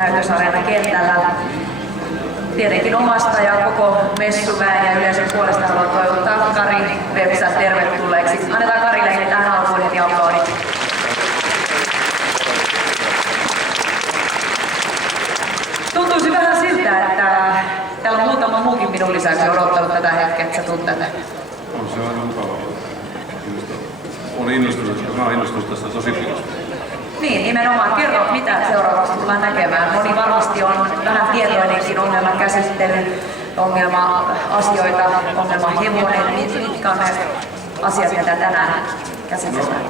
Näytösareena kentällä. Tietenkin omasta ja koko messuväen ja yleisön puolesta haluan toivottaa Kari Vepsän tervetulleeksi. Annetaan Karille tähän alkuun heti aplodit. Tuntuisi vähän siltä, että täällä on muutama muukin minun lisäksi odottanut tätä hetkeä, että sä tulet tänne. On se aivan mukavaa. Olen innostunut tästä tosi paljon. Niin, nimenomaan. Kerro, mitä seuraavaksi tullaan näkemään. Moni varmasti on vähän tietoinenkin ongelman käsittelyn, ongelma-asioita, ongelmahevonen. Mitkä on ne asiat, mitä tänään käsitellään?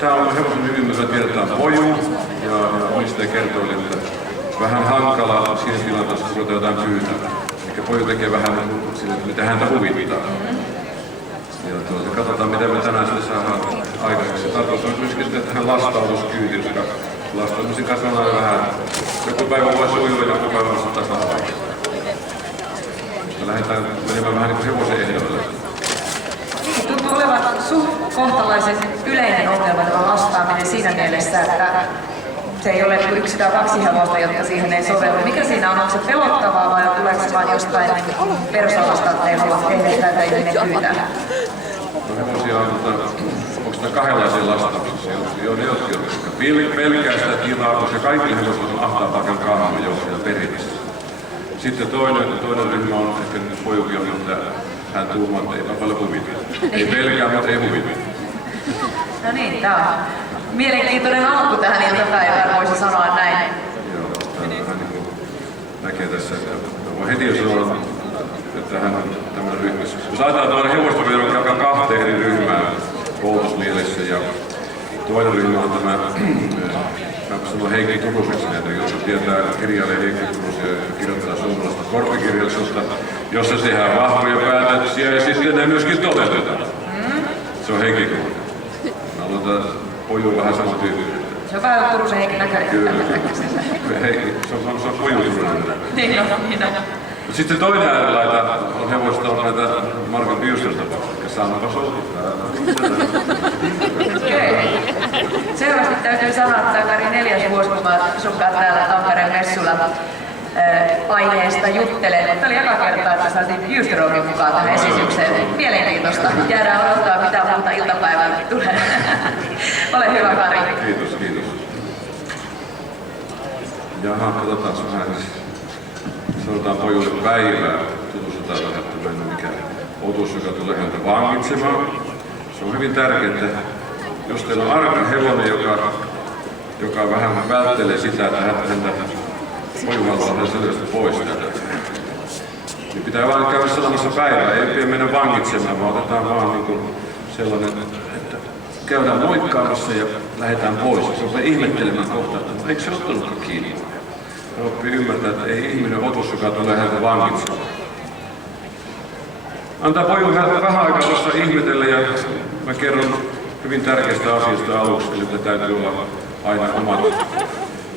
Täällä on hevosen hyvin, mitä tiedetään poju ja omistaja kertoi, että vähän hankalaa siinä tilanteessa, kun jotain pyytää. Eli poju tekee vähän sille, mitä häntä huvittaa. Ja katsotaan, miten me tänään sitten saadaan aikaiseksi. Tarkoitus on myöskin, että hän lastautuisi kyytiin, koska lastaamisen kanssa on aina vähän. Joku päivä voi sujua ja joku päivä on taas vähän vaikea. Lähdetään menemään vähän niin kuin hevosen ehdolle. Niin, tuntuu olevan kohtalaisen yleinen ongelma tämä lastaaminen siinä mielessä, että se ei ole kuin 1 tai 2 hevosta, jotka siihen ei sovellu. Mikä siinä on? Onko se pelottavaa vai tuleeko se vain jostain persoonasta, että ei halua tehdä sitä tai ihminen pyytää? No hevosia on, onko sitä kahdenlaisia lastaamisessa? On jotkin, jotka pelkää sitä tilaa, koska kaikki hevoset on ahtaan paikan kahma jo perinnässä. Sitten toinen ryhmä on ehkä nyt pojukin on, että hän tuumaa, että ei paljon huvita. Ei pelkää, mutta ei huvita. No niin, tämä on mielenkiintoinen alku tähän iltapäivään, voisi sanoa näin. Joo, tämä vähän niin kuin näkee tässä, että voi heti jo sanoa, että hän on tämmöinen ryhmässä. Jos ajatellaan tuolla hevostoveron jakaa 2 eri ryhmää koulutusmielessä ja toinen ryhmä on tämä, mä sanon Heikki Turuseksi näitä, jotka tietää kirjailija Heikki Turus ja kirjoittaa suomalaista korpikirjallisuutta, jossa tehdään vahvoja päätöksiä ja sitten ne myöskin toteutetaan. Se on Heikki Turus. Mä aloitan poju vähän saman tyyppiä. Se on vähän Turusen Heikin näköinen. Kyllä. Heikki, se on poju Turusen. Niin on, niin on. Sitten toinen äärilaita on hevosta on näitä Marko Piustelta, eli saanapa soittaa. Okei. Selvästi täytyy sanoa, että tämä Kari 4. vuosi, kun mä sunkaan täällä Tampereen messulla aiheesta juttelen, mutta oli eka kertaa, että saatiin Piusterogin mukaan tähän esitykseen. Mielenkiintoista. Jäädään odottaa, mitä muuta iltapäivällä tulee. Ole hyvä, Kari. Kiitos. Jaha, katsotaan vähän. Sanotaan pojulle päivää, tutustutaan vähän, että mikä otus, joka tulee häntä vangitsemaan. Se on hyvin tärkeää, että jos teillä on arka hevonen, joka vähän välttelee sitä, että häntä pojuhaltaan selvästi pois täältä, niin pitää vaan käydä sanomassa päivää, ei pidä mennä vangitsemaan, vaan otetaan vaan niin kuin sellainen, että käydään moikkaamassa ja lähdetään pois. Se on ihmettelemään kohta, että eikö se ottanutkaan kiinni? Hän oppii ymmärtää, että ei ihminen otus, joka tulee häntä vangitsemaan. Antaa pojun vähän aikaa tuossa ihmetellä ja mä kerron hyvin tärkeästä asiasta aluksi, eli että täytyy olla aina omat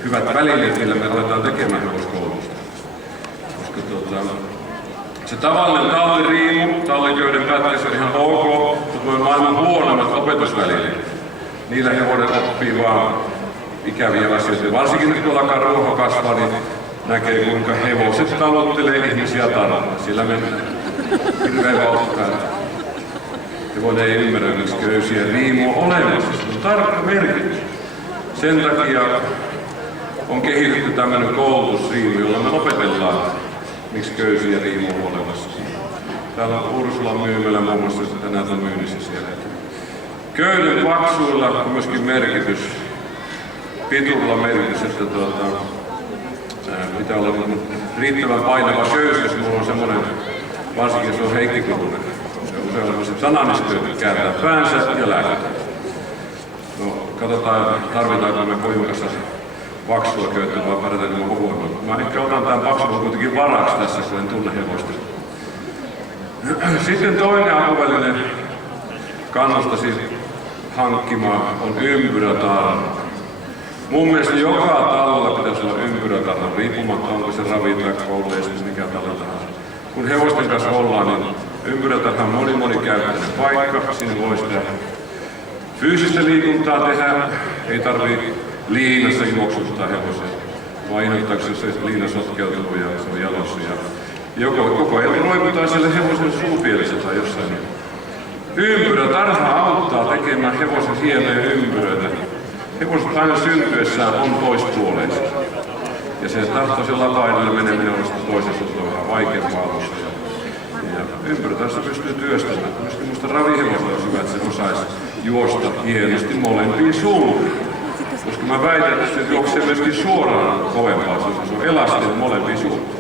hyvät välineet, millä me aletaan tekemään hevoskoulutusta. Koska se tavallinen talliriimu, talliköiden pätkässä on ihan ok, mutta voi maailman huonommat opetusvälineet. Niillä hevonen oppii vaan ikäviä asioita. Varsinkin nyt tuolla ruoho kasvaa, niin näkee kuinka hevoset tavoittelee ihmisiä tarvaa. Sillä mennään hirveän valttaan. Hevonen ei ymmärrä, miksi köysiä riimu on olemassa. Se on tarkka merkitys. Sen takia on kehitetty tämmöinen koulutusriimu, jolla me opetellaan, miksi köysiä riimu on olemassa. Täällä on Ursulan myymällä muun muassa tänään on myynnissä siellä. Köyden paksuilla on myöskin merkitys. Pituudella merkitys, että pitää olla riittävän painava köys, jos mulla on semmoinen, varsinkin se on Heikki Turunen. Usein on se sananistyöt kääntää päänsä ja lähtee. No, katsotaan, tarvitaanko me pojun kanssa paksua köyttä vai pärjätäänkö me huonoa. Mä ehkä otan tämän paksun kuitenkin varaksi tässä, kun en tunne hevosta. Sitten toinen apuväline kannustasi hankkimaan on ympyrätarha. Mun mielestä joka talolla pitäisi olla ympyrätarha, riippumatta onko se ravi tai koulutus, mikä talo tahansa. Kun hevosten kanssa ollaan, niin ympyrätarha on monikäyttöinen paikka, sinne voisi tehdä fyysistä liikuntaa tehdä, ei tarvitse liinassa juoksuttaa hevosia. vai innoittaako se liina sotkeutuu ja se on jalossa. Ja koko ajan roikutaan siellä hevosen suupielessä tai jossain. Ympyrötarha auttaa tekemään hevosen hienoja ympyröitä. Hevoset aina syntyessään on toispuoleisia. Ja se tahtoisen lapa-edellä meneminen on sitten toisessa vähän vaikeampaa alussa. Ja ympyrötarhassa pystyy työstämään. Myöskin minusta ravihevosella on hyvä, että se osaisi juosta hienosti molempiin suuntiin. Koska mä väitän, että se juoksee myöskin suoraan kovempaa, se on elastinen molempiin suuntiin.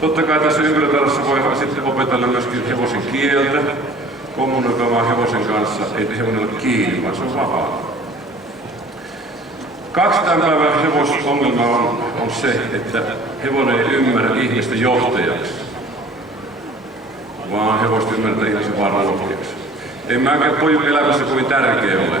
Totta kai tässä ympyrötarhassa voi sitten opetella myöskin hevosen kieltä, kommunikoimaan hevosen kanssa, ei hevonen ole kiinni, vaan se on vapaa. 2 tämän päivän hevosongelma on se, että hevonen ei ymmärrä ihmistä johtajaksi, vaan hevosta ymmärtää ihmisen varoittajaksi. En mäkään pojun elämässä kovin tärkeä ole.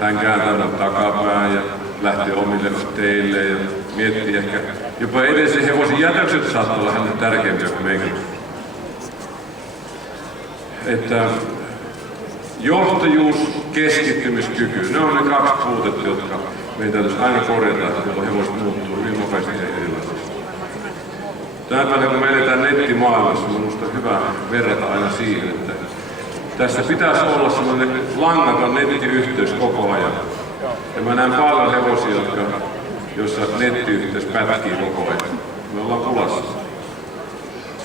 Hän kääntää takapään ja lähtee omille teille ja miettii ehkä jopa edellisen hevosen jätökset saattaa olla hänelle tärkeämpiä kuin meikin. Että johtajuus, keskittymiskyky, ne on ne 2 puutetta, jotka meidän täytyisi aina korjata, jolloin hevoset muuttuu hyvin nopeasti ja erilaisesti. Tänä päivänä kun me eletään nettimaailmassa, on minusta hyvä verrata aina siihen, että tässä pitäisi olla sellainen langaton nettiyhteys koko ajan. Ja mä näen paljon hevosia, joissa nettiyhteys pätkii koko ajan. Me ollaan pulassa.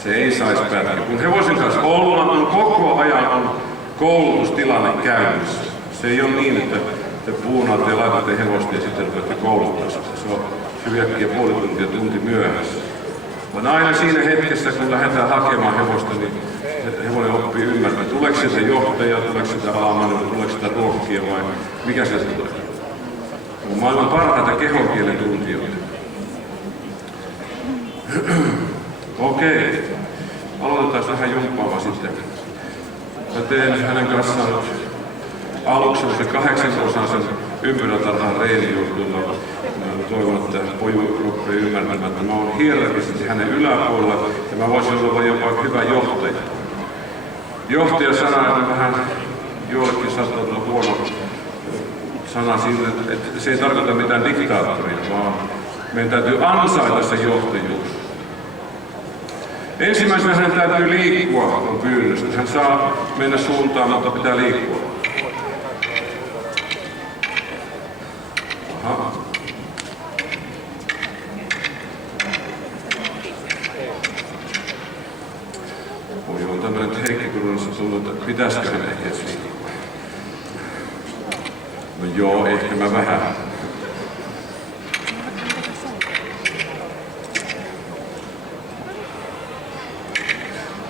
Se ei saisi pätkiä. Kun hevosen kanssa ollaan, on koko ajan on koulutustilanne käynnissä. Se ei ole niin, että te puunaatte ja laitatte hevosta ja sitten rupeatte kouluttaa sitä. Se on hyvin äkkiä puoli tuntia, tunti myöhässä. Vaan aina siinä hetkessä, kun lähdetään hakemaan hevosta, niin hevonen oppii ymmärtämään, tuleeko sieltä johtaja, tuleeko sieltä alamainen, tuleeko sieltä ruokkia vai mikä sieltä tulee. On maailman parhaita kehonkielen tuntijoita. Okei, aloitetaan vähän jumppaamaan sitten. Mä teen hänen kanssaan aluksi se 8-osaisen ympyrötarhan reenijutun. Toivon, että poju rupeaa ymmärtämään, että mä oon hierarkisesti hänen yläpuolella ja mä voisin olla jopa hyvä johtaja. Johtaja-sana on vähän joillekin saattaa olla huono sana siinä, että se ei tarkoita mitään diktaattoria, vaan meidän täytyy ansaita se johtajuus. Ensimmäisenä hän täytyy liikkua on pyynnöstä. Hän saa mennä suuntaan, mutta pitää liikkua. Aha. On tämmöinen, että Heikki Kurunassa tuntuu, että pitäisikö hän ehkä liikkua. No joo, ehkä mä vähän.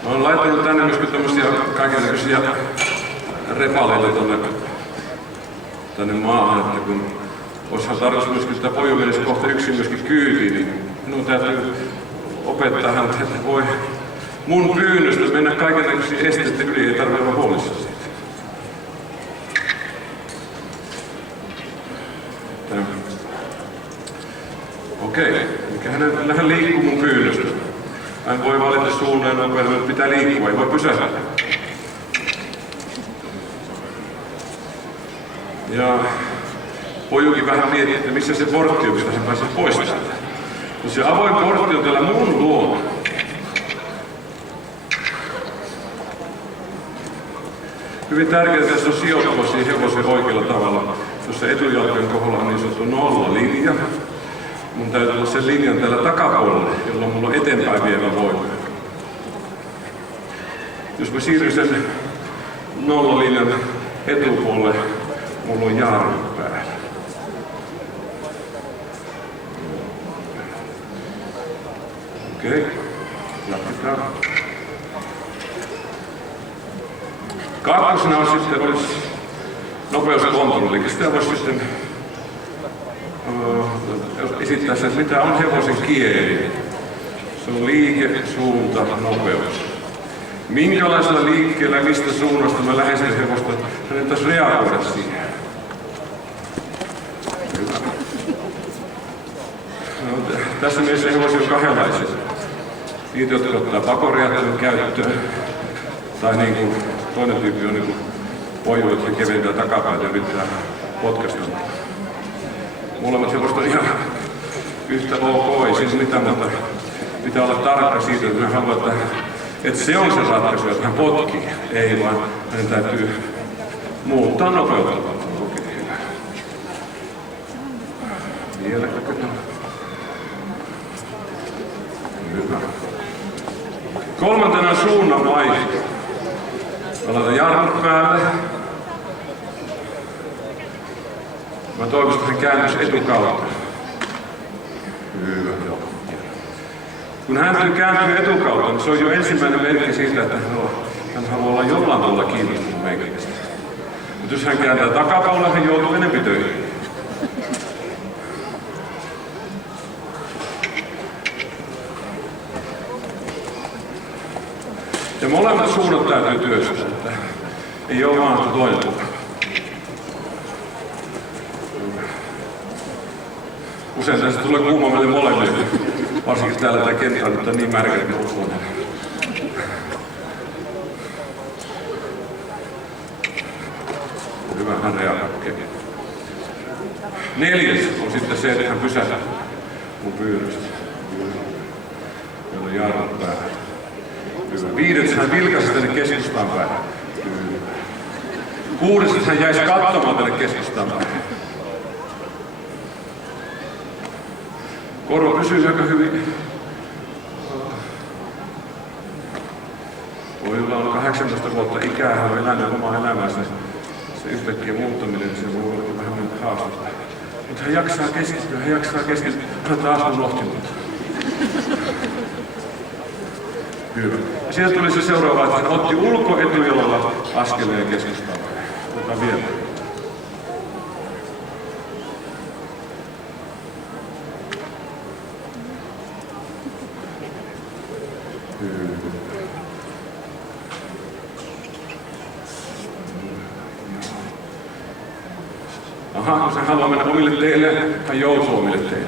Mä oon laittanut tänne myöskin tämmöisiä kaikenlaisia repaleita tänne maahan, että kun olisihan tarkoitus myöskin sitä poju menisi kohta yksin myöskin kyytiin, niin minun täytyy opettaa häntä, että voi mun pyynnöstä mennä kaikenlaisia esteiden yli, ei tarvitse olla huolissaan siitä. Okei, eli hän liikkuu mun pyynnöstä. Hän voi valita suunnan ja nopeasti, että pitää liikkua, ei voi pysähtyä. Ja pojukin vähän miettiä, että missä se portti on, mistä hän pääsee pois täältä. No se avoin portti on täällä mun luona. Hyvin tärkeää, että tässä on sijoittua siihen hevosen oikealla tavalla. Tuossa etujalkojen kohdalla on niin sanottu nollalinja. Mun täytyy olla sen linjan täällä takapuolella, jolloin mulla on eteenpäin vievä voima. Jos mä siirryn sen nollalinjan etupuolelle, mulla on jarru päällä. Okei, jatketaan. Kakkosena on sitten olisi nopeuskontrolli. Sitä voisi sitten esittää sen, mitä on hevosen kieli. Se on liike, suunta, nopeus. Minkälaisella liikkeellä, mistä suunnasta mä lähestyn hevosta, hänen taas reagoida siihen. No, tässä mielessä hevosia on kahdenlaisia. Niitä, jotka ottaa pakoreaktion käyttöön, tai niin kuin, toinen tyyppi on niin kuin poju, jotka keventää takapäätä ja yrittää potkaista. Molemmat hevosta on ihan yhtä ok, ei siinä mitään, mutta pitää olla tarkka siitä, että hän haluaa, että se on se ratkaisu, että hän potkii. Ei vaan, hänen täytyy muuttaa nopeutta. Okei, hyvä. Vieläkö? Hyvä. Kolmantena suunnan vaihto. Aloita jarrut päälle. Mä toivoisin, että hän kääntyisi etukautta. Hyvä, joo. Kun hän kääntyy etukautta, niin se on jo ensimmäinen merkki siitä, että hän haluaa olla jollain tavalla kiinnostunut meikälästä. Mutta jos hän kääntää takapuolella, hän joutuu enempi töihin. Ja molemmat suunnat täytyy työstää, että ei ole vaan sitä toinen puolella. Usein tästä tulee kuuma meille molemmille, varsinkin täällä tämä kenttä on niin märkä, että on. Hyvä, hän reagoi. Neljäs on sitten se, että hän pysähtää mun pyydöstä. Meillä on jarrut päällä. Hyvä. Viides hän vilkaisi tänne keskustaan päin. Kuudes, että hän jäisi katsomaan tänne keskustaan päin. Korva pysyy aika hyvin. Voi olla 18 vuotta ikää, hän on elänyt omaa elämäänsä. Se yhtäkkiä muuttaminen, se voi olla vähän haastetta. Mutta hän jaksaa keskittyä, hän taas unohtunut. Hyvä. Ja sieltä tuli se seuraava, että hän otti ulkoetujalalla askeleen keskustaan. Ota vielä. Aha, jos hän haluaa mennä omille teille, hän joutuu omille teille.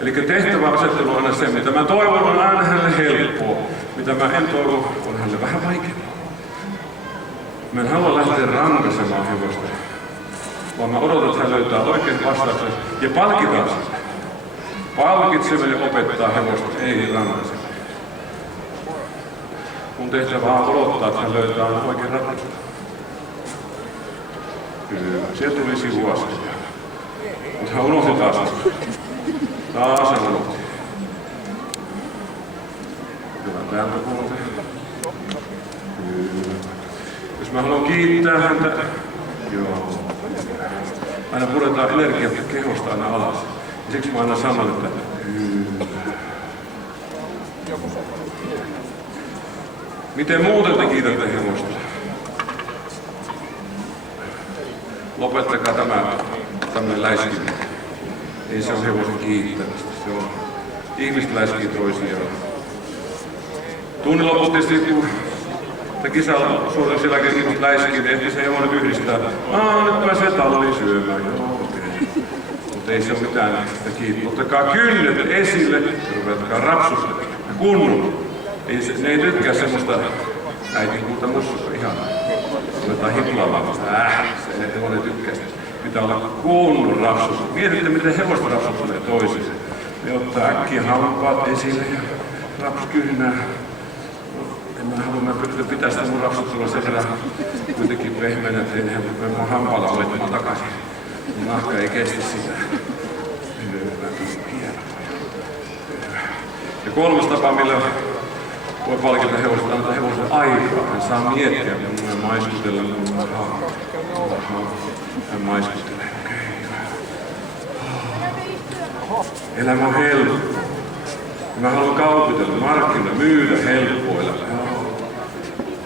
Eli tehtäväasettelu on aina se, mitä mä toivon, on aina hänelle helppoa. Mitä mä en toivo, on hänelle vähän vaikeaa. Mä en halua lähteä rankaisemaan hevosta, vaan mä odotan, että hän löytää oikein vastauksen ja palkitaan sitä. Palkitseminen opettaa hevosta, ei rankaise. Mun tehtävä on odottaa, että hän löytää oikein ratkaisun. Kyllä, sieltä tuli sivuaskel. Mutta hän unohti taas. Taas hän unohti. Hyvä täältä puolta. Kyllä. Jos mä haluan kiittää häntä, joo. Aina puretaan energiat kehosta aina alas. Ja siksi mä aina sanon, että miten muuten te kiitätte hevosta? Lopettakaa tämmöinen läiskiminen. Ei se ole hevosen kiittämistä. Se on ihmiset läiskii toisiaan. Tunnin loput tietysti, kun kisalla suurin silläkin ihmiset läiskii, niin ehti se hevonen yhdistää. Nyt pääsee talliin syömään. Joo, okei. Mutta ei se ole mitään sitä kiittää. Ottakaa kynnet esille ja ruvetkaa rapsuttelemaan. Kunnolla. Ne ei tykkää semmoista äitin kuuta mussusta ihan. Ruvetaan hiplaamaan. Se hevonen tykkää sitä. Pitää olla kunnon rapsusta. Mietitte, miten hevosta rapsuttelee toisiinsa. Ne ottaa äkkiä hampaat esille ja rapskyhnää. En mä halua pitää sitä mun rapsuttelua sen verran kuitenkin pehmeänä, että eihän mun hampaalla olemaan takaisin. Mun nahka ei kestä sitä. Ja kolmas tapa, millä voi palkita hevosta, antaa hevoselle aikaa. Hän saa miettiä, kun hän maiskutella. Hän maiskuttelee. Elämä on helppo. Mä haluan kaupitella, markkinoilla, myydä helppoilla.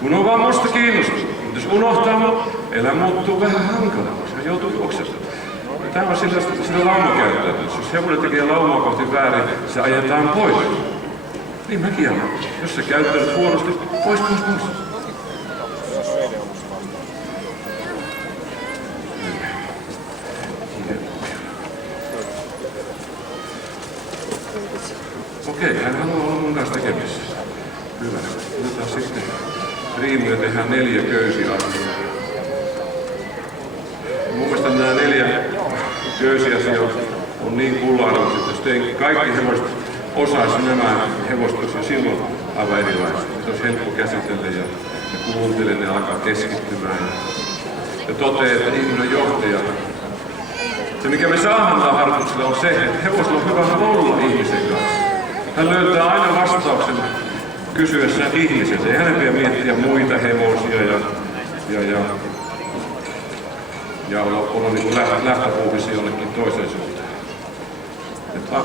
Kun on vaan musta kiinnostunut. Mutta jos unohtaa, elämä muuttuu vähän hankalammaksi. Hän joutuu juoksemaan. Tämä on sillä laumakäyttäytymistä. Jos hevonen tekee laumaa kohti väärin, se ajetaan pois. Niin mäkin ajan. Jos sä käyttäydyt huonosti, pois. Okei, hän haluaa olla mun kanssa tekemisissä. Hyvä. Nyt sitten riimuja tehdään 4 köysiasiaa. Mun mielestä nämä 4 köysiasiaa on niin kullanarvoiset, kaikki hevoset osaisi nämä hevoset jo silloin aivan erilaiset. Niitä olisi helppo käsitellä ja ne kuuntelee, ne alkaa keskittymään ja toteaa, että ihminen on johtaja. Se mikä me saadaan harjoituksella on se, että hevosella on hyvä olla ihmisen kanssa. Hän löytää aina vastauksen kysyessään ihmiseltä. Ei hänen pidä miettiä muita hevosia ja olla niin lähtöpuuvissa jollekin toiseen suuntaan.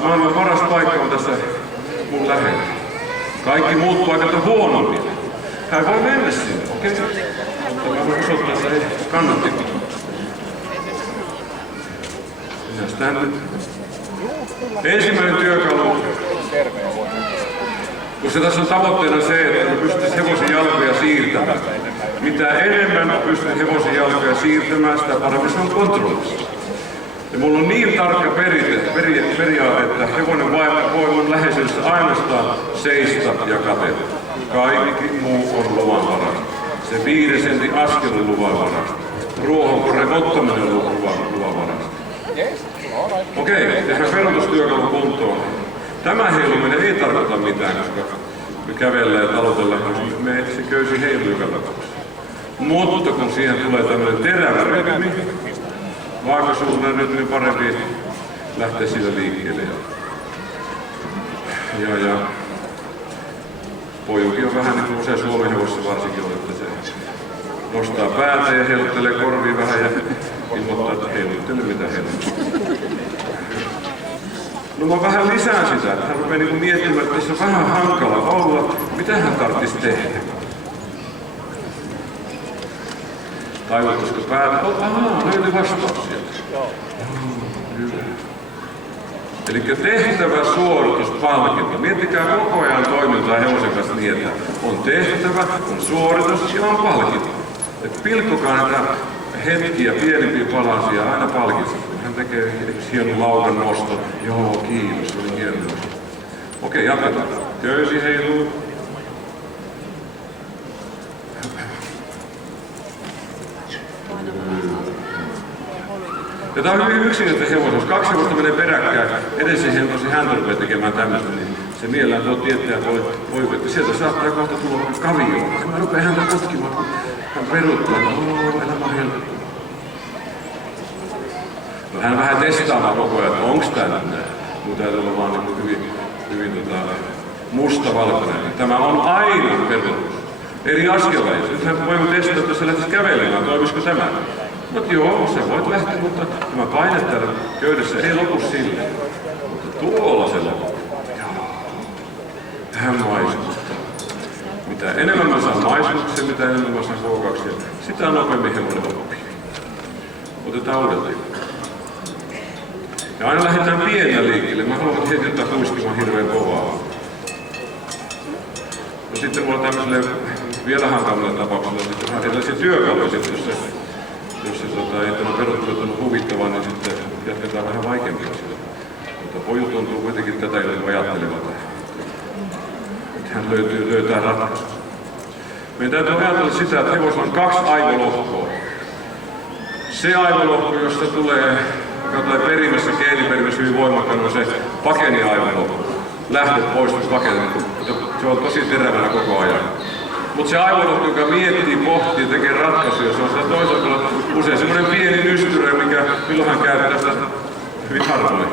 Maailman paras paikka on tässä mun lähellä. Kaikki muut paikat on huonompia. Hän voi mennä sinne, okei? Mutta mä voin osoittaa, että ei kannatti. Ensimmäinen työkalu, kun se tässä on tavoitteena se, että me pystytään hevosen jalkoja siirtämään. Mitä enemmän pystytään hevosen jalkoja siirtämään, sitä paremmin se on kontrollissa. Ja mulla on niin tarkka periaate, että hevonen voiman läheisyydessä ainoastaan seistä ja katella. Kaikki muu on luvanvaraista. Se 5 sentin askel on luvanvaraista. Ruohonkorren ottaminen on luvanvaraista. Okei, tehdään perustustyökalu kuntoon. Tämä heiluminen ei tarkoita mitään, koska me kävellään ja talotellaan, se köysi heiluu joka tapauksessa. Mutta kun siihen tulee tämmöinen terävä rytmi, vaakasuunnan rytmi, niin parempi lähteä siitä liikkeelle. Ja pojukin on vähän niin kuin usein Suomen hevosissa varsinkin on, että se nostaa päätä ja heiluttelee korviin vähän ja ilmoittaa, että heiluttele mitä heiluttelee. No mä vähän lisään sitä, että hän rupeaa niin miettimään, että tässä on vähän hankala olla, mitä hän tarvitsisi tehdä. Taivuttaisiko päätä? Löytyi vastaus sieltä. Hyvä. Eli tehtävä, suoritus, palkinto. Miettikää koko ajan toimintaa hevosen kanssa niin, että on tehtävä, on suoritus ja on palkinto. Et pilkkokaa näitä hetkiä, pienempiä palasia, aina palkitset. Hän tekee hienon laukan noston. Joo, kiitos, se oli hieno nosto. Okei, jatketaan. Köysi heiluu. Ja tää on hyvin yksinäinen hevonen. Jos 2 hevosta menee peräkkäin, edessä häntä rupeaa tekemään tämmöistä, niin se mielellään tuo tietäjä voi, että sieltä saattaa kohta tulla kavioon. Mä rupean häntä potkimaan, kun hän peruuttaa, että elämä on helppo. No, hän vähän testaamaan koko ajan, että onks tää nyt näin. Mun täytyy olla vaan niin hyvin mustavalkoinen. Tämä on aina peruutus. Eri askelajissa. Nythän voimme testata, että jos sä lähtis kävelemään, toimisiko tämä? Mutta joo, sä voit lähteä, mutta tämä paine täällä köydessä ei lopu sille. Mutta tuolla se loppuu. Hän maistuttaa. Mitä enemmän mä saan maistuksia, mitä enemmän mä saan ruokauksia, sitä nopeammin hevonen oppii. Otetaan uudelleen. Ja aina lähdetään pienellä liikkeelle. Mä haluan heti ottaa huiskimaan hirveän kovaa. No sitten mulla on tämmöiselle vielä hankalilla tapauksella sitten vähän erilaisia työkaluja, jos ei tämä peruttelu ole huvittavaa, niin sitten jatketaan vähän vaikeampia sillä. Mutta poju tuntuu kuitenkin tätä ilman ajattelevalta. Että hän löytää ratkaisun. Meidän täytyy ajatella sitä, että hevosilla on 2 aivolohkoa. Se aivolohko, jossa tulee perimässä, geeniperimässä hyvin voimakkaan, on se pakeni-aivolohko. Lähtö poistus pakeni. Se on tosi terävänä koko ajan. Mutta se aivolohko, joka miettii, pohtii ja tekee ratkaisuja, se on siellä toisella puolella usein semmoinen pieni nystyrä, milloin hän käyttää sitä hyvin harvoin.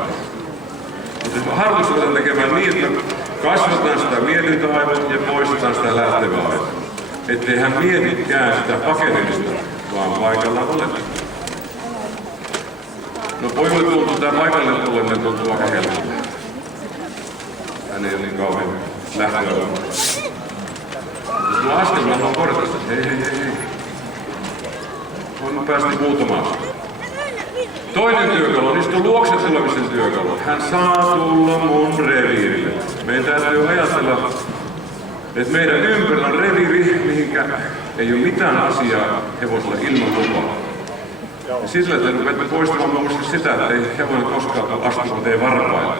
Mutta harjoitus voidaan tekemään niin, että kasvataan sitä mietintäaivoa ja poistetaan sitä lähtevää aivoa. Ettei hän mietikään sitä pakenemista, vaan paikallaan olemista. No pojulle tuntuu, tämä paikallinen tuleminen tuntuu aika helpolta. Hän ei ole niin kauhean lähtöä. Tuo askel, mä haluan korjata sitä. Hei. On päästä muutama askel. Toinen työkalu on istua luokse tulemisen työkalu. Hän saa tulla mun reviirille. Meidän täytyy ajatella, että meidän ympärillä on reviiri, mihinkä ei ole mitään asiaa hevosella ilman lupaa. Ja sillä te rupeatte poistamaan muun muassa sitä, että ei hevonen koskaan astunut teidän varpaille.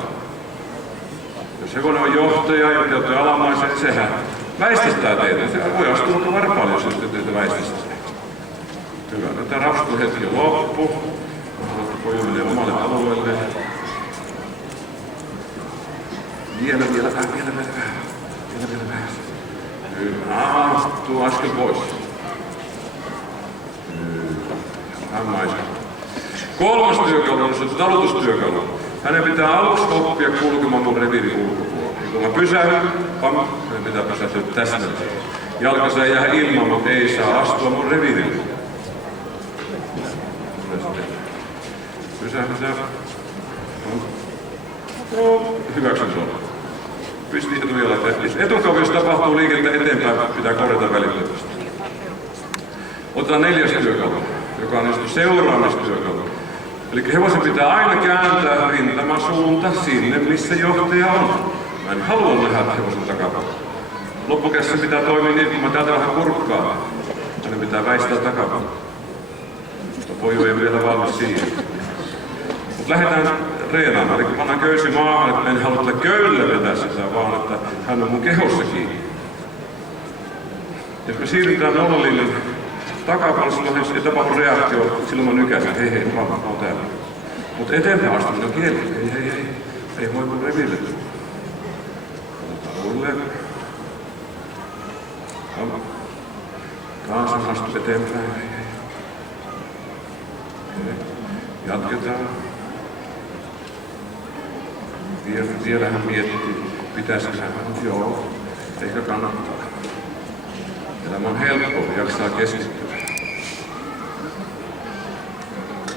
Jos hevonen on johtaja ja te olette alamaisen, niin sehän väistestää teitä. Se voi astua vaikka varpaille, jos te teitä väistestää. Hyvä. No tämä rapsutushetki on loppu. Poju menee omalle alueelle. Vielä vähän. Hyvä. Tuo askel pois. Vähän maistuu. Kolmas työkalu on se talutustyökalu. Hänen pitää aluksi oppia kulkemaan mun reviirin ulkopuolella. Kun mä pysähdyn, hänen pitää pysähtyä täsmälleen. Jalkansa ei jää ilman, mutta ei saa astua mun reviirille. Pysähdytään. Hyväksyn tuolla. Pisti etujalat ehtiis. Etukaviossa tapahtuu liikettä eteenpäin, pitää korjata välittömästi. Otetaan 4. työkalu, joka on seuraamistyökalu. Eli hevosen pitää aina kääntää rintaman suunta sinne, missä johtaja on. Mä en halua nähdä hevosen takapäin. Loppukädessä pitää toimia niin, kun mä täältä vähän kurkkaa. Hänen pitää väistää takapäin. Poju ei vielä valmis siihen. Mut lähdetään treenaamaan. Eli pannaan köysi maahan, että en halua köyllä vetää sitä, vaan että hän on mun kehossa kiinni. Jos me siirrytään nollalinjan takapäin, silloin ei tapahdu reaktio, silloin mä nykäisen, hei, mä oon täällä. Mutta eteenpäin astuminen on kielletty, ei voi mun reville. Otetaan uudelleen. Taas astu eteenpäin, Jatketaan. Vielä hän miettii, pitäisikö hän, joo, eikä kannattaa. Elämä on helppoa, jaksaa keskittyä.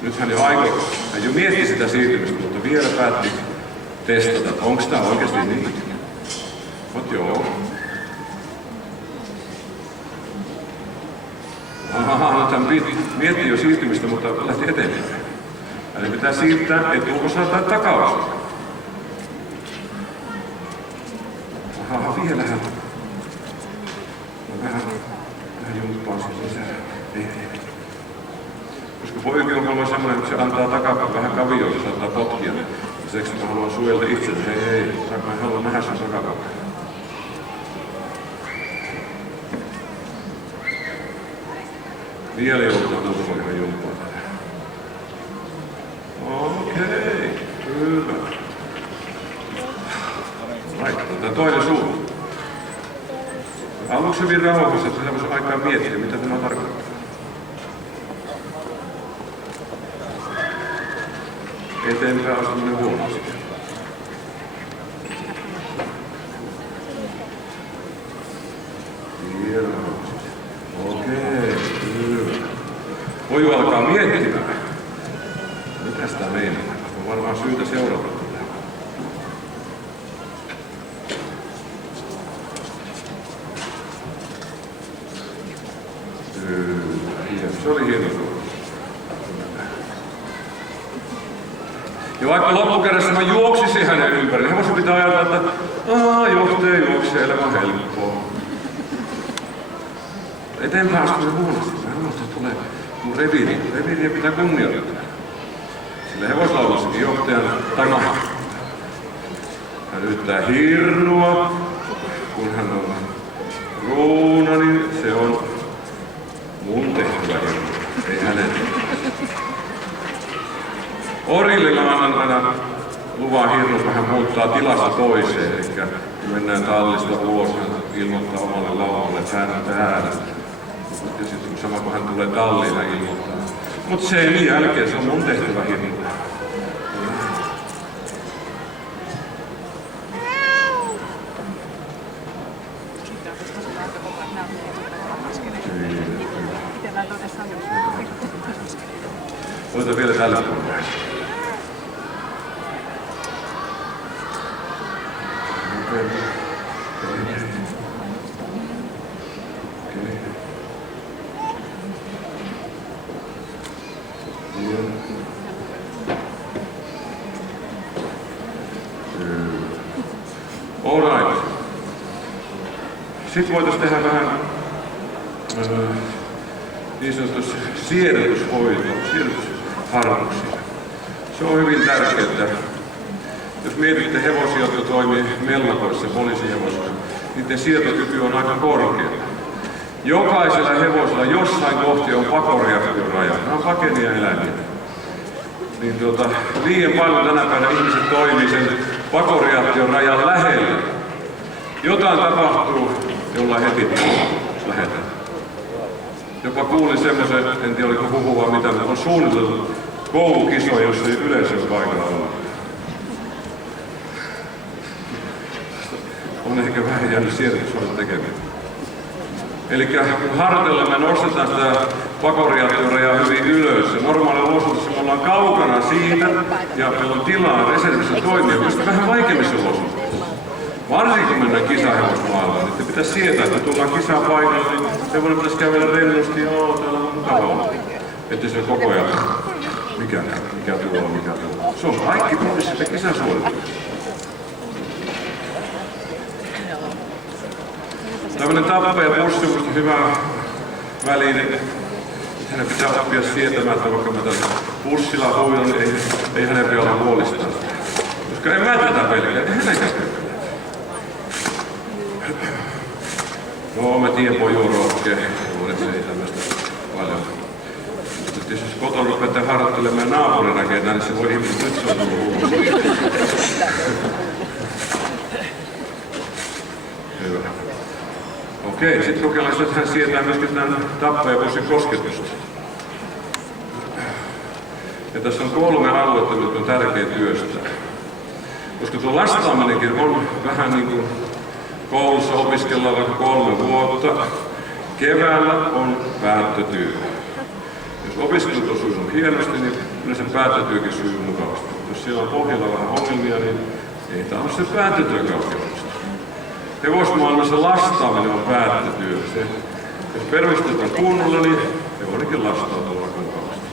Nyt hän jo mietti sitä siirtymistä, mutta vielä päätti testata, että onko tämä oikeasti niin. Mut joo. Nyt hän mietti jo siirtymistä, mutta lähti eteenpäin. Eli pitää siirtää etuosaa tai takaosaa. Vielä hän. Vähän jumppaan sen sisään. Koska poikin on semmoinen, että se antaa takapäin vähän kavioon, se saattaa potkia. Ja seksi mä haluan suojella itse, että hei, mä en halua nähdä sen takapäin. Vielä joudutaan tuossa ihan jumppaan. Okei, hyvä. Laitetaan toinen suunta. Aluksi hyvin rauhassa, että sä voisi aikaa miettiä, mitä tämä tarkoittaa. Eteenpäin astuminen huonosti. Vielä rauhassa. Okei, hyvä. Poju alkaa miettimään. Mitä sitä meinaa? On varmaan syytä seurata. Se oli hieno suunta. Ja vaikka loppukädessä mä juoksisin hänen ympäri, niin hevosen pitää ajatella, että johtaja juoksee, elämä on helppoa. Eteenpäin astuminen huonosti. Mä haluan, että tulee mun reviiri. Reviiriä pitää kunnioittaa. Sillä hevoslaulussakin johtajan takana. Hän yrittää hirnua, kun hän on ruuna, niin se on mun tehtävä hirnua, ei hänen. Orille mä annan aina luvan hirnus vähän muuttaa tilasta toiseen, eli kun mennään tallista ulos, hän ilmoittaa omalle laumalle, että hän on täällä. Ja sitten sama kun hän tulee talliin, hän ilmoittaa. Mut sen jälkeen se on mun tehtävä hirnua. Otetaan vielä tällä puolella. Alright. Sitten voitaisiin tehdä vähän niin sanotusti siedätysharjoituksia. Se on hyvin tärkeää. Jos mietitte hevosia, jotka toimii mellakoissa, poliisihevosilla, niiden sietokyky on aika korkea. Jokaisella hevosella jossain kohti on pakoreaktion raja. Nämä on pakenia eläimiä. Niin liian paljon tänä päivänä ihmiset toimii sen pakoreaktion rajan lähellä. Jotain tapahtuu, jollain heti lähdetään. Jopa kuulin semmoisen, en tiedä oliko huhu vai mitä, on suunniteltu koulukisoja, jossa ei yleisön paikalla ole. On ehkä vähän jäänyt sijoitussuojelun tekemään. Eli kun harjoitellaan, me nostetaan sitä pakoreaktiorajaa hyvin ylös. Ja normaalilla olosuhteessa me ollaan kaukana siitä ja meillä on tilaa reservissä toimia, koska vähän vaikeammissa olosuhteissa. Varsinkin kun mennään kisahevosmaailmaan, niin pitäisi sietää, että tullaan kisaa paikalle, niin hevonen pitäisi kävellä rennosti ja täällä on mukava olla. Että se on koko ajan, mikä tuolla. Se on kaikki pois sitä kisasuorituksesta. Tällainen tappajapussi on musta hyvä väline. Hänen pitää oppia sietämään, että vaikka mä tällä pussilla huilan, niin ei hänen pidä olla huolistaan. Koska en mä tätä pelkää, ei hänenkään pelkää. No, mä tiedän pojuorokkeen, se ei tämmöistä paljon. Mutta jos kotona rupeatte harjoittelemaan naapurin rakentaa, niin se voi ihmiset, nyt se on tullut huonosti. Hyvä. Okei, sitten kokeillaan, että hän sietää myöskin tämän tappajapussin kosketusta. Ja tässä on 3 aluetta, jotka on tärkeä työstää. Koska tuo lastaaminenkin on vähän niin kuin koulussa opiskellaan vaikka 3 vuotta. Keväällä on päättötyö. Jos opiskelut on sujunut hienosti, niin yleensä päättötyökin sujuu mukavasti. Jos siellä on pohjalla vähän ongelmia, niin ei tämä ole se päättötyökään ongelmista. Hevosmaailmassa lastaaminen on päättötyö. Jos perustetaan kunnolla, niin hevonenkin lastaa tuolla mukavasti.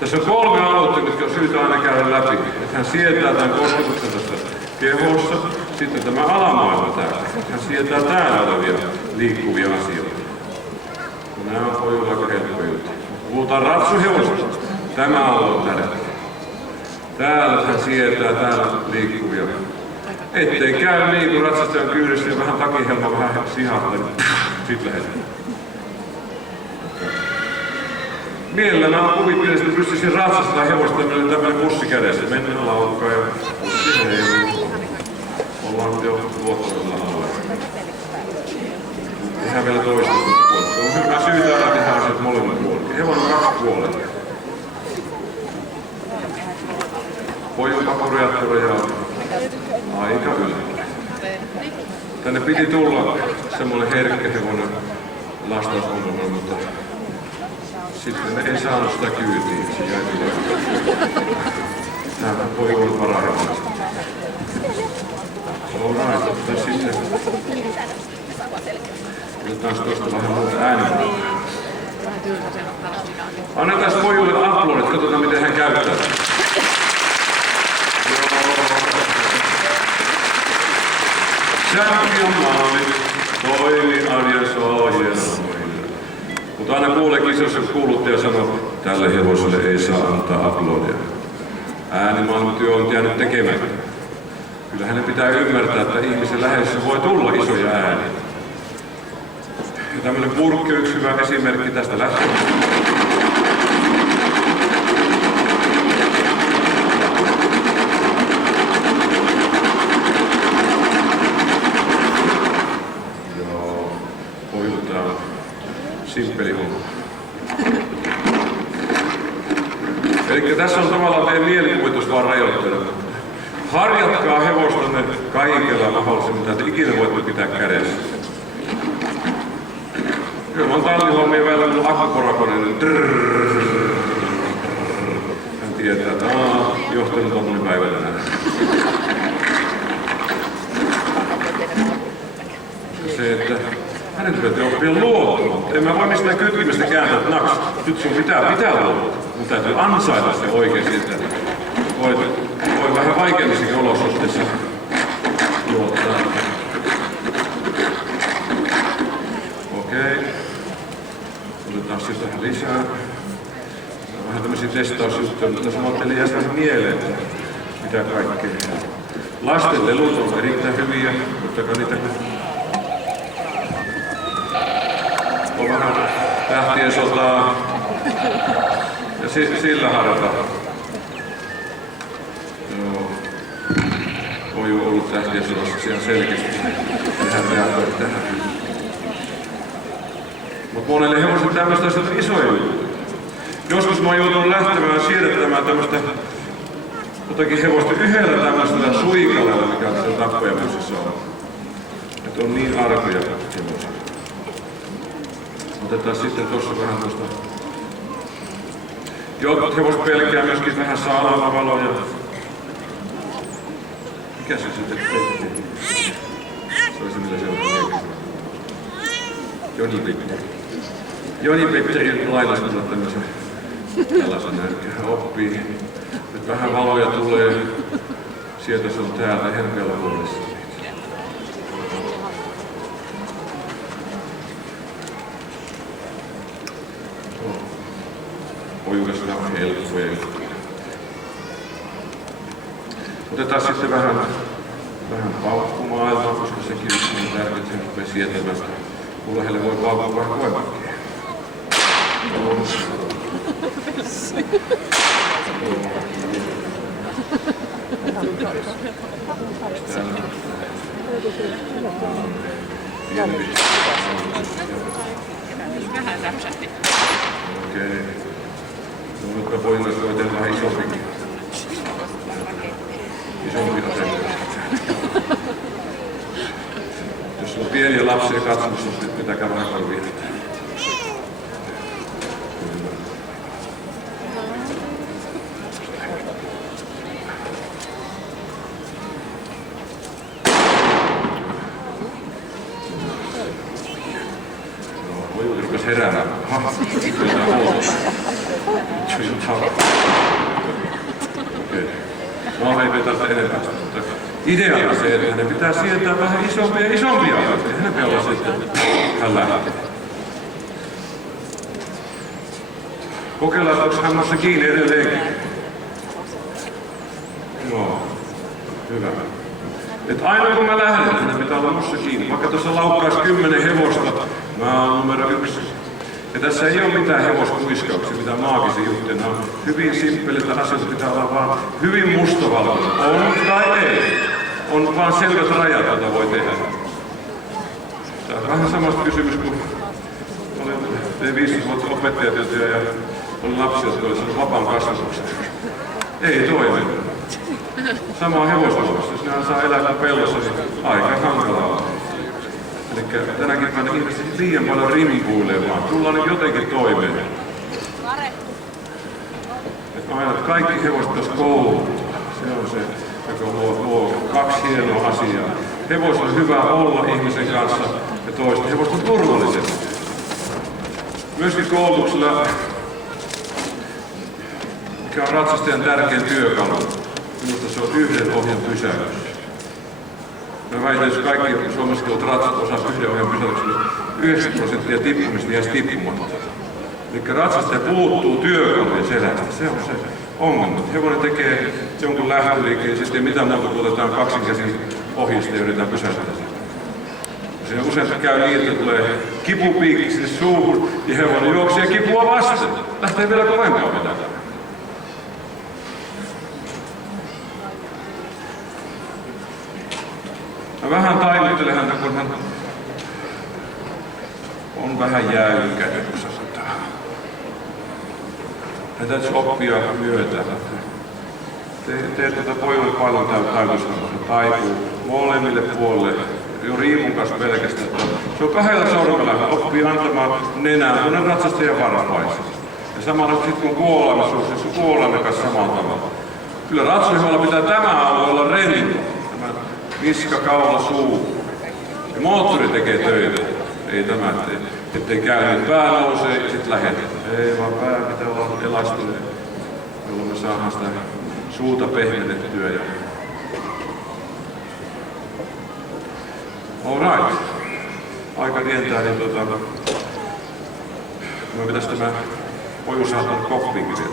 Tässä on 3 aluetta, mitkä on syytä aina käydä läpi. Että hän sietää tämän kosketuksen tässä kehossa. Sitten tämä alamaailma täällä. Hän sietää täällä olevia liikkuvia asioita. Nämä on pojilla aika helppo juttu. Puhutaan ratsuhevosesta. Tämä alue on tärkeä. Täällä hän sietää täällä liikkuvia. Ettei käy niin, kun ratsastajan kyydissä ja vähän takihelma vähän sihahtaa, niin sit lähdetään. Mielellään kuvittelin, että pystyisin ratsastamaan hevosta tämmöinen pussi kädessä. Mennään laukkaan ja pussi heiluu. Ollaan nyt jo luottamalla alueella. Tehdään vielä toista puolta. On hyvä syytä aina tehdä asiat molemmat puolet. Hevonen on 2 puolet. Pojun pakoreaktoreja on aika yllättävää. Tänne piti tulla semmoinen herkkä hevonen lastausongelma, mutta sitten ne ei saanut sitä kyytiin. Se jäi tulee. Tää voi olla varahevonen. Alright, mutta sitten otetaan tuosta vähän muuta ääniä. Annetaan pojulle aplodit, katsotaan miten hän käyttää. Champion maali, toimi arjen ohjelmoille. Mutta aina kuulee kisossa, kun kuuluttaja sanoo, tälle hevoselle ei saa antaa aplodia. Äänimaailmatyö on jäänyt tekemättä. Kyllä hänen pitää ymmärtää, että ihmisen läheisessä voi tulla isoja ääniä. Ja tämmöinen purkki on yksi hyvä esimerkki tästä lähtien. Joo, pojulta on simppeli homma. Eli tässä on tavallaan teidän mielikuvitus vaan rajoittanut. Harjatkaa hevostanne kaikella mahdollisella, mitä te ikinä voitte pitää kädessä. Kyllä on tallihommia välillä, kun akkuporakonen, niin hän tietää, että johtanut on päivällä näin. Se, että hänen täytyy oppia luottamaan. En mä voi mistään kytkimestä kääntää, että naks, nyt sun pitää luottaa. Mun täytyy ansaita se oikeesti, että voi vähän vaikeammissakin olosuhteissa luottaa. Okei. Otetaan sitten vähän lisää. Vähän tämmöisiä testausjuttuja, mutta samalta jää vähän mieleen, että mitä kaikkea. Lasten lelut on erittäin hyviä, mutta niitä on vähän lähtien sotaa ja sillä harjoitetaan. Joo. on jo ollut Tähtien sodassa ihan selkeästi. Tehän reagoi tähän. Mutta monelle hevosille tämmöistä on isoja juttuja. Joskus mä oon joutunut lähtemään siirrettämään tämmöistä jotakin hevosta yhdellä tämmöisellä suikalella, mikä on tappajamysissä on. Että on niin arkoja hevosia. Otetaan sitten tuossa vähän tuosta. Jotkut hevoset pelkää myöskin vähän salamavaloja. Mikä se sitten tekee? Se oli se, millä se on. Joni Petteri. Joni Petteri lailasi tulla tällaisen näin. Oppii. Nyt vähän valoja tulee. Sieltä se on täältä herkeällä puolessa. Pojukas on helppoja juttuja. Otetaan sitten vähän paukkumaailmaa, koska sekin on tärkeää, että se rupeaa sietämään. Mulla heille voi paukkua vähän voimakkia. Vähän räpsähti. Okei. No nyt mä voin tehdä vähän isompikin. Isompi asenne. Jos on pieniä lapsia katsomassa, niin pitäkää vähän viettää. Voi rupes heräämään. Kyllä okei. No ei tarvitse enempää, mutta idea on se, että hänen pitää sietää vähän isompia asioita. Hänen pitää olla se, että hän lähtee. Kokeillaan, onko hän musta kiinni edelleenkin. Joo, hyvä. Et aina kun mä lähden, hänen pitää olla musta kiinni. Vaikka tuossa laukkaisi 10 hevosta, mä oon numero 1. Ja tässä ei ole mitään hevoskuiskauksia, mitään maagisia juttuja. Nämä on hyvin simppelitä asioita, pitää olla vaan hyvin mustavalkoinen. On tai ei. On vaan selvät rajat, joita voi tehdä. Tämä on vähän samasta kysymys kuin tein 15 vuotta opettajatyötä ja oli lapsia, jotka olivat vapaan kasvatuksen. Ei toimi. Sama on hevosluomassa. Jos nehän saa elää pellossa, niin aika hankalaa. Elikkä tänäkin päivänä ihmiset liian paljon rimpuilee vaan. Tullaan nyt jotenkin toimeen. Että aina kaikki hevoset tässä kouluttaa. Se on se, joka luo 2 hienoa asiaa. Hevoset on hyvä olla ihmisen kanssa ja toista. Hevoset on turvalliset. Myöskin koulutuksella, mikä on ratsastajan tärkein työkalu, minusta se on yhden ohjan pysähdys. Mä väitän, jos kaikki Suomessa tuot ratsat osaisi yhden ohjan pysähdyksen, 90% tippumista jäisi tippumatta. Eli ratsastaja puuttuu työkalujen selästä. Se on se ongelma. Hevonen tekee jonkun lähtöliikkeen, siis ei mitään muuta kuin otetaan kaksinkäsin ohjista ja yritetään pysäyttää sitä. Siinä usein käy niin, että tulee kipupiikki sinne suuhun ja hevonen juoksee kipua vasten. Lähtee vielä kovempaa vetämään. Mä vähän taimittelen häntä, kun hän on vähän jäykkäinen, kun sanotaan. Hän täytyisi oppia myötä. Teet tätä pojalle paljon taitusta, taipuu molemmille puolelle. Jo riimun kanssa pelkästään. Se on 2 sormella, hän oppii antamaan nenään tuonne ratsastajan varpaisiin. Ja samalla sitten kun kuolaimen se kuolaimen kanssa samalla tavalla. Kyllä ratsastajan pitää tämä alue olla rento. Niska, kaula, suu. Ja moottori tekee töitä. Ei tämä, ettei käy, että pää nousee ja sitten lähdetään. Ei vaan pää pitää olla elastinen, jolloin me saadaan sitä suuta pehmennettyä. All right. Aika rientää, niin me pitäisi tämä pojus saada koppiinkin vielä.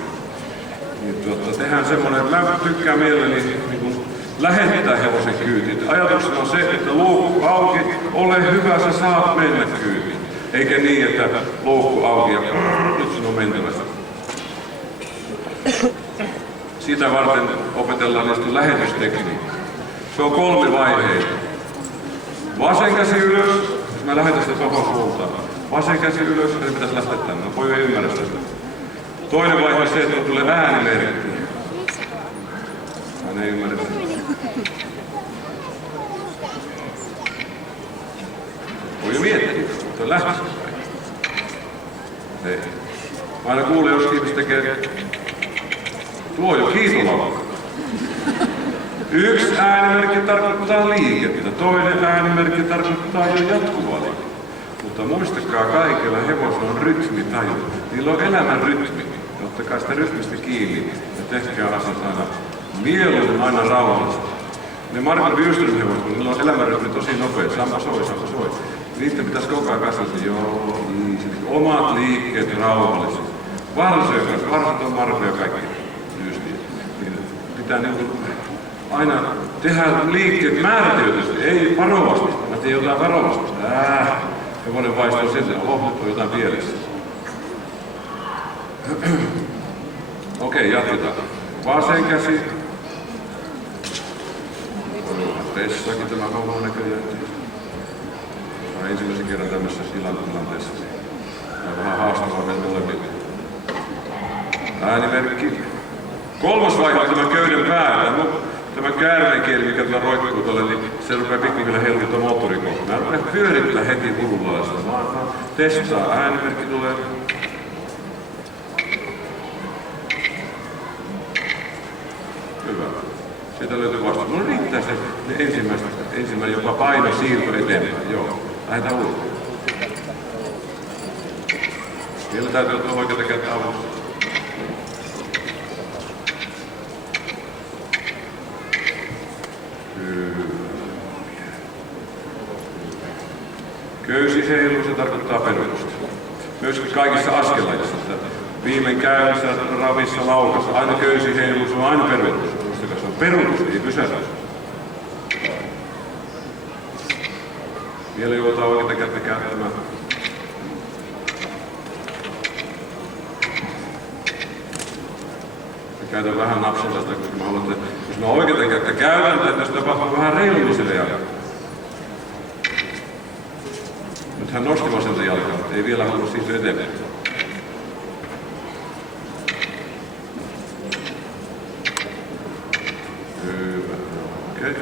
Niin tehdään semmoinen, että mä tykkään mielelläni niin lähettää hevosen kyytiin. Ajatuksena on se, että luukku auki, ole hyvä, sä saat mennä kyytiin. Eikä niin, että luukku auki ja nyt sun on mentävä. Sitä varten opetellaan niistä lähetystekniikkaa. Se on 3 vaiheita. Vasen käsi ylös. Mä lähetän sitä tohon suuntaan. Vasen käsi ylös, niin pitäisi lähteä tänne. Voi ei ymmärrä sitä. Toinen vaihe on se, että tulee äänimerkki. Hän ei ymmärrä sitä. Voi jo miettiä, että on lähtössä. Ei. Mä aina kuulen, jos ihmiset tekee tuo jo kiitolaukka. Yksi äänimerkki tarkoittaa liikettä, toinen äänimerkki tarkoittaa jo jatkuvaa liikettä. Mutta muistakaa, kaikilla hevosilla on rytmitaju. Niillä on elämän rytmi. Ottakaa sitä rytmistä kiinni ja tehkää asiat aina mieluummin aina rauhallisesti. Ne Marko Bjurström hevoset, niillä on elämänrytmi tosi nopea. Sampa soi. Niiden pitäisi koko ajan kasvaa, omat liikkeet rauhallisesti. Varsojen kanssa, varsot on Marko ja kaikki lyystiin. Pitää aina tehdä liikkeet määrätietoisesti, ei varovasti. Mä teen jotain varovasti. Hevonen vaistuu silleen, nyt on jotain pielessä. Okei, jatketaan. Vasen käsi. Tessakin tämä homma näköjään. Tämä on ensimmäisen kerran tämmöisessä tilanteessa. Tämä on vähän haastavaa meillä molemmille. Äänimerkki. 3. vaihe on tämä köyden pää. Tämä käärmekieli, mikä tuolla roikkuu tuolle, niin se rupeaa pikkuhiljaa helpottaa moottorikohtaa. Mä rupean pyörittää heti hullulaista. Mä testaa. Äänimerkki tulee. Hyvä. Siitä löytyy vastaus. Mulla riittää se ensimmäinen jopa paino siirto eteenpäin. Joo. Lähdetään uudestaan. Vielä täytyy ottaa oikeata kättä avuksi. Köysi heiluu, se tarkoittaa peruutusta. Myöskin kaikissa askelaisissa. Viimein käynnissä, ravissa, laukassa, aina köysi heiluu, se on aina peruutus. Se on peruutus, ei pysähdys. Vielä joutaa oikeata kättä käyttämään. Käytän vähän napsata sitä, koska mä haluan, että jos mä oikeata kättä käytän, että tässä tapahtuu vähän reilummiselle jalkalle. Nyt hän nosti vasenta jalkaa, ei vielä halua siirtyä eteenpäin. Hyvä. Okei.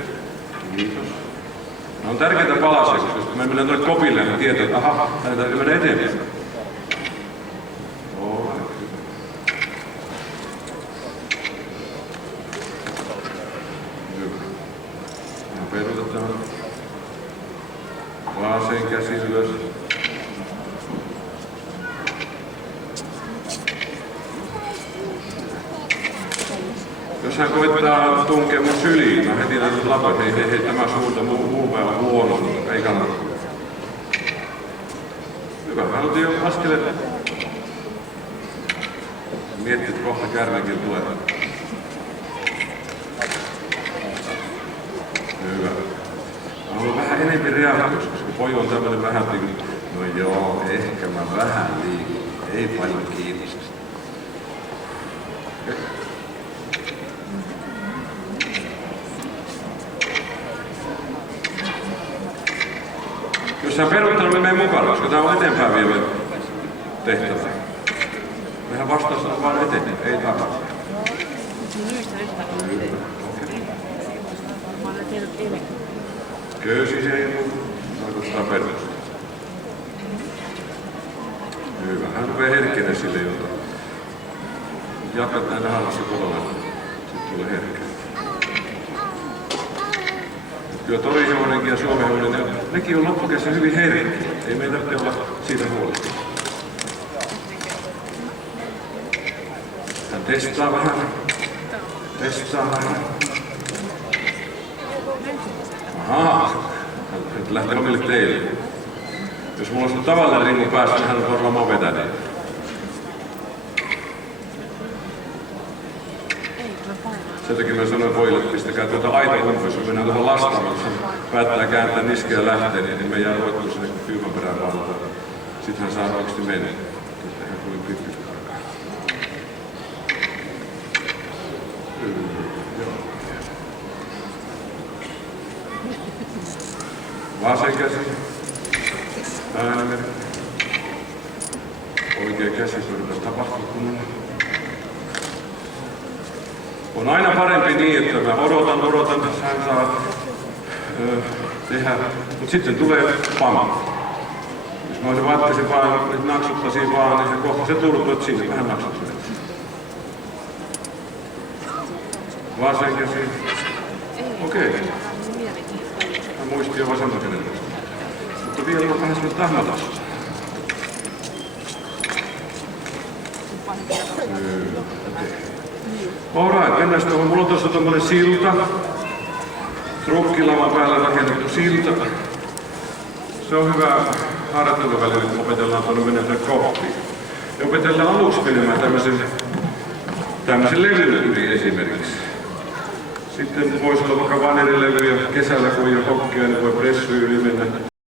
Kiitos. Nämä on tärkeitä palasia, koska jos me mennään tuonne kopille, niin tietää, että aha, täällä täytyy mennä eteenpäin. Peruutetaan. Vasen käsi ylös. Jos hän koittaa tunkea mun syliin, mä heti näytän lapet, hei, tämä suunta muu päivä on huono, ei kannata. Hyvä, mä halutin jo askeleet. Miettii, että kohta käärmekin tulee. Hyvä. Mä haluan vähän enemmän reaktiossa, koska poju on tämmönen vähän niin kuin, no joo, ehkä mä vähän liikun. Ei paljon kiitos. Okay. Jos hän peruuttaa, niin me menen mukana, koska tää on eteenpäin vielä tehtävä. Mehän vastaus on vaan eteenpäin, ei takaisin. Köysi heiluu, tarkoittaa perusta. Hyvä, hän rupeaa herkkenä sille jotain. Jatkat näin vähässä kotona, sitten tulee herkkä. Kyllä torihevonenkin ja suomenhevonen, nekin on loppukädessä hyvin herkkiä. Ei meidän tarvitse olla siitä huolista. Hän testaa vähän. Ahaa, hän lähtee omille teille. Jos mulla olisi tavallinen ringu päässä, niin hän on varmaan movetäinen. Sen takia mä sanoin pojille, että pistäkää tuota aita umpeen, jos mennään tuohon lastaamaan, jos hän päättää kääntää niskeä ja lähtee, niin me jää roikkuu sinne kyyman perään vaan. Sitten hän saa oikeasti mennä. Sitten hän tuli pitkästi aikaa. Vasen käsi. Äänimerkki. Oikea käsi pyritään tapahtuu kunnolla. On aina parempi niin, että mä odotan, hän saa tehdä, mutta sitten tulee pam. Jos mä olisin vaatteesin vaan, nyt naksuttaisin vaan, niin se kohta se turtuu, että siinä vähän naksuttaisin. Vasen käsi. Okei. Mä muistin jo vasenta kädellä. Mutta vielä on vähän semmoinen tahmataso. Alright, mennään tuohon. Mulla on tuossa tommonen silta. Trukkilavan päällä rakennettu silta. Se on hyvä harjoitteluväline, kun opetellaan tuonne menemään koppiin. Ja opetellaan aluksi menemään tämmöisen levyn yli esimerkiksi. Sitten voisi olla vaikka vanerilevyjä. Kesällä kun ei ole hokkia, niin voi pressyyn yli mennä.